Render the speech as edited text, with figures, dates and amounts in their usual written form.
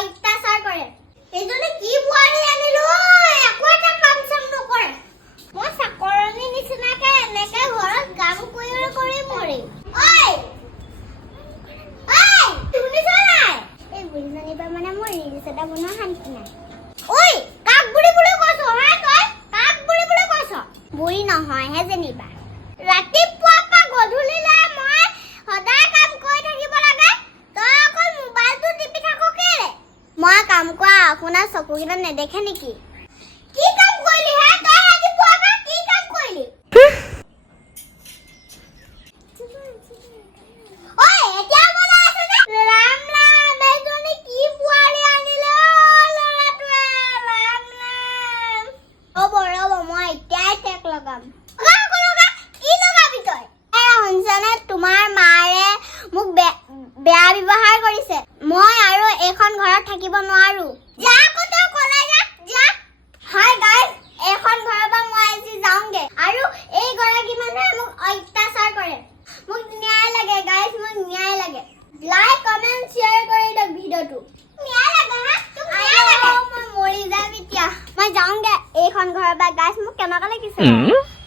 অত্যাচাৰ কৰে এজনে কি বুৱাৰী আনিলো একো এটা কাম চাম নকৰে মই চাকৰণী নিচিনাকে এনেকে ঘৰত কাম কৰি মৰি ঐ তুমি নাই এই বুঢ়ীজনী বা মানে মোৰ ৰিলছ এটা বনোৱা শান্তি নাই ঐ কাক বুঢ়ী বুলি কৈছ হা তই কাক বুঢ়ী বুলি কৈছ বুঢ়ী নহয় হে যেনিবা ৰাতিপুৱা পৰা গধূলিলৈ মই সদায় কাম কৰি থাকিব লাগে তই অকল মোবাইলটো টিপি থাক কেলে মই কাম কৰা আপোনাৰ চকুকেইটা নেদেখে নেকি কি কাম কৰিলি হে তই ৰাতিপুৱা পৰা কি কাম কৰিলি ঐ এতিয়া বলা আছে নে ৰাম ৰাম এজনী কি বুৱাৰী আনিলে ল'ৰাটোৱে ৰাম ৰাম ৰ'ব মই এতিয়াই টেক লগাম কি লগাবি তই শুনছানে তোমাৰ মাৰে মোক বেয়া ব্যৱহাৰ কৰিছে মই আৰু এখন ঘৰত থাকিব নোৱাৰো যা কত কলাই যা হাই গাইস এখন ঘৰৰ পৰা মই আজি যাওঁগে আৰু এই গৰাকী মানুহে মোক অত্যাচাৰ কৰে মোক ন্যায় লাগে গাইস মোক ন্যায় লাগে লাইক কমেন্ট শেয়াৰ কৰি দিয়ক ভিডিওটো ন্যায় লাগে হা তুমি ন্যায় লাগে মই মৰি যাম এতিয়া মই যাওঁগে এইখন ঘৰৰ পৰা গাইস মোক কেনেকুৱা লাগিছে